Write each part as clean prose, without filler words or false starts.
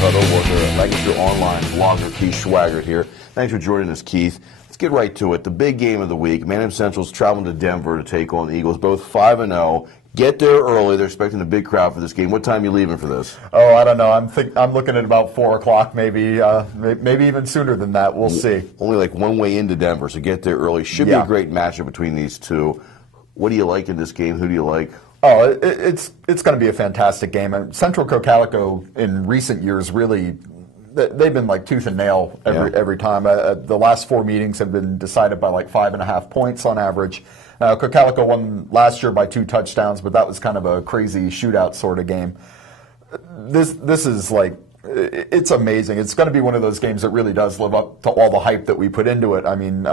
Huddle with the Lancaster Online blogger Keith Schwaggart here. Thanks for joining us, Keith. Let's get right to it. The big game of the week. Manheim Central's traveling to Denver to take on the Eagles, both 5-0. Get there early. They're expecting a big crowd for this game. What time are you leaving for this? Oh, I don't know. I'm looking at about 4 o'clock, maybe even sooner than that. We'll see. Only like one way into Denver, so get there early. Should be a great matchup between these two. What do you like in this game? Who do you like? Oh, it's going to be a fantastic game. And Central Coquelicot in recent years really, they've been like tooth and nail every time. The last 4 meetings have been decided by like 5.5 points on average. Coquelicot won last year by 2 touchdowns, but that was kind of a crazy shootout sort of game. This is like, it's amazing. It's going to be one of those games that really does live up to all the hype that we put into it. I mean,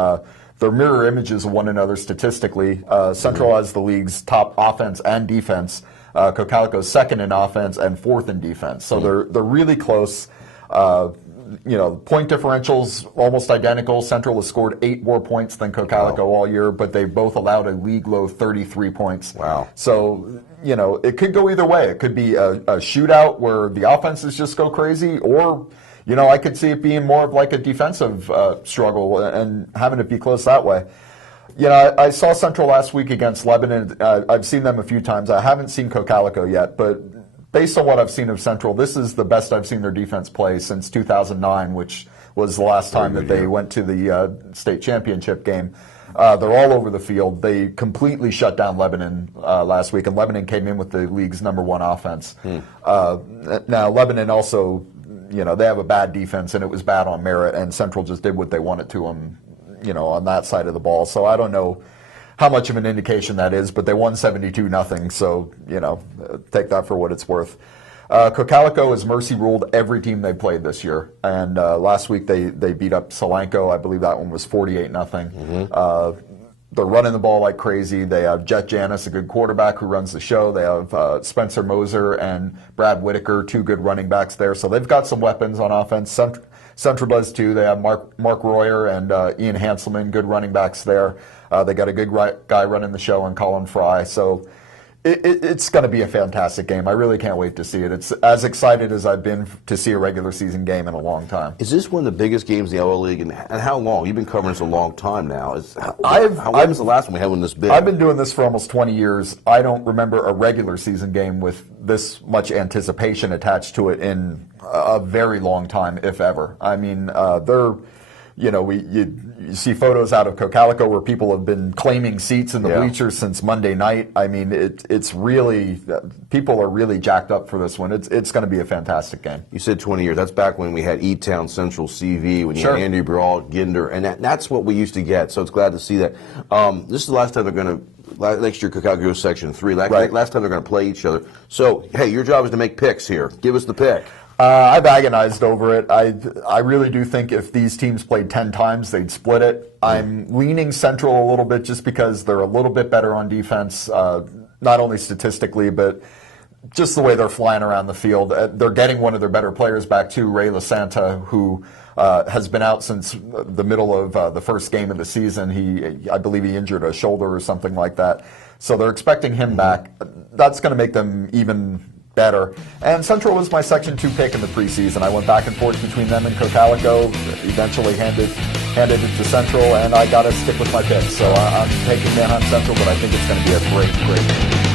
they're mirror images of one another statistically. Central has the league's top offense and defense. Coquelicot's second in offense and 4th in defense. So they're really close. Point differentials almost identical. Central has scored 8 more points than Coquelicot all year, but they both allowed a league low 33 points. Wow. So, it could go either way. It could be a shootout where the offenses just go crazy, or I could see it being more of like a defensive struggle and having it be close that way. I saw Central last week against Lebanon. I've seen them a few times. I haven't seen Coquelicot yet, but based on what I've seen of Central, this is the best I've seen their defense play since 2009, which was the last time that they went to the state championship game. They're all over the field. They completely shut down Lebanon last week, and Lebanon came in with the league's #1 offense. Now, Lebanon also, they have a bad defense, and it was bad on merit, and Central just did what they wanted to them, on that side of the ball. So I don't know how much of an indication that is, but they won 72-0, so, take that for what it's worth. Coquelicot has mercy ruled every team they played this year, and last week they beat up Solanco. I believe that one was 48-0. They're running the ball like crazy. They have Jet Janis, a good quarterback who runs the show. They have Spencer Moser and Brad Whitaker, 2 good running backs there. So they've got some weapons on offense. Central does too. They have Mark Royer and Ian Hanselman, good running backs there. They got a good guy running the show in Colin Fry. So it's going to be a fantastic game. I really can't wait to see it. It's as excited as I've been to see a regular season game in a long time. Is this one of the biggest games in the LL League? And how long? You've been covering this a long time now. When was the last one we had one this big? I've been doing this for almost 20 years. I don't remember a regular season game with this much anticipation attached to it in a very long time, if ever. I mean, you see photos out of Coquelicot where people have been claiming seats in the bleachers since Monday night. I mean, it's really, people are really jacked up for this one. It's going to be a fantastic game. You said 20 years. That's back when we had E-Town Central CV, when you had Andy Brawl, Ginder, and that's what we used to get. So it's glad to see that. This is the last time they're going to, next year Coquelicot goes Section 3. Last time they're going to play each other. So, hey, your job is to make picks here. Give us the pick. I've agonized over it. I really do think if these teams played 10 times, they'd split it. I'm leaning Central a little bit just because they're a little bit better on defense, not only statistically, but just the way they're flying around the field. They're getting one of their better players back too, Ray LaSanta, who has been out since the middle of the first game of the season. I believe he injured a shoulder or something like that. So they're expecting him back. That's going to make them even better. And Central was my Section 2 pick in the preseason. I went back and forth between them and Coquelicot, eventually handed it to Central, and I got to stick with my pick. So I'm taking Manheim Central, but I think it's going to be a great game.